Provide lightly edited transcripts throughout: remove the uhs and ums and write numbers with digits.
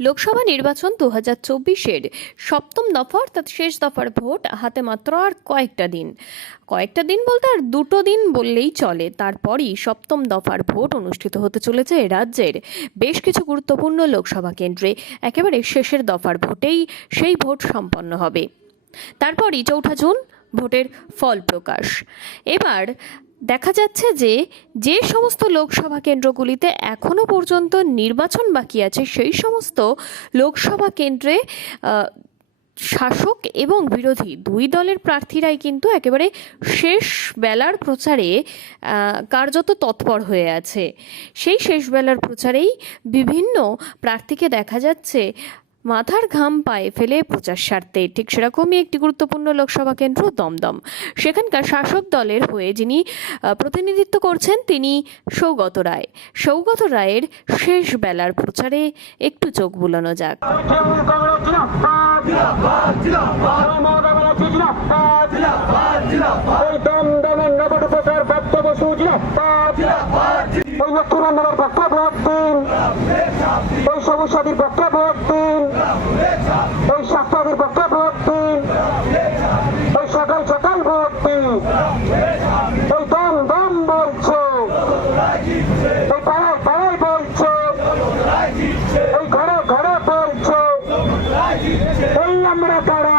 লোকসভা নির্বাচন 2024-এর সপ্তম দফা অর্থাৎ শেষ দফার ভোট হাতে মাত্র আর কয়েকটা দিন বলতে আর 2 দিন বললেই চলে। তারপরই সপ্তম দফার ভোট অনুষ্ঠিত হতে চলেছে রাজ্যের বেশ কিছু গুরুত্বপূর্ণ লোকসভা কেন্দ্রে। একেবারে শেষের দফার ভোটেই সেই ভোট সম্পন্ন হবে। তারপরই 4 জুন ভোটের ফল প্রকাশ। এবার দেখা যাচ্ছে যে সমস্ত লোকসভা কেন্দ্রগুলিতে এখনও পর্যন্ত নির্বাচন বাকি আছে সেই সমস্ত লোকসভা কেন্দ্রে শাসক এবং বিরোধী দুই দলের প্রার্থীরাই কিন্তু একেবারে শেষ বেলার প্রচারে কার্যত তৎপর হয়ে আছে। সেই শেষ বেলার প্রচারেই বিভিন্ন প্রার্থীকে দেখা যাচ্ছে মাথার ঘাম পায়ে ফেলে প্রচার সারতে। ঠিক সেরকমই একটি গুরুত্বপূর্ণ লোকসভা কেন্দ্র দমদম। সেখানকার শাসক দলের হয়ে যিনি প্রতিনিধিত্ব করছেন তিনি সৌগত রায়। সৌগত রায়ের শেষ বেলার প্রচারে একটু চোখ বুলানো যাক। এই সমস্যাদের পক্ষে ভোট দিন, এই স্বাস্থ্যের পক্ষে ভোট দিন, এই সকাল সকাল ভোট দিন, এই দম দম বলছো, এই পাড়ায় পাড়ায় বলছো, এই ঘরে ঘরে বলছো, এই আমরা তারা।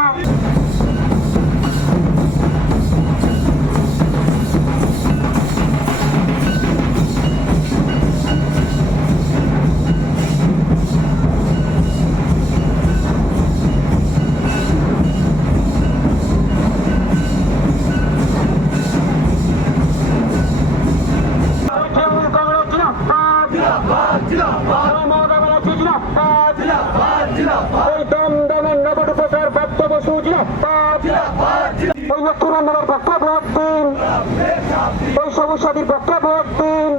এই সমস্যাদের পক্ষে ভোট দিন,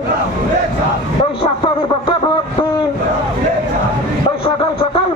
এই স্বাস্থ্যের পক্ষে ভোট দিন, এই সকাল সকাল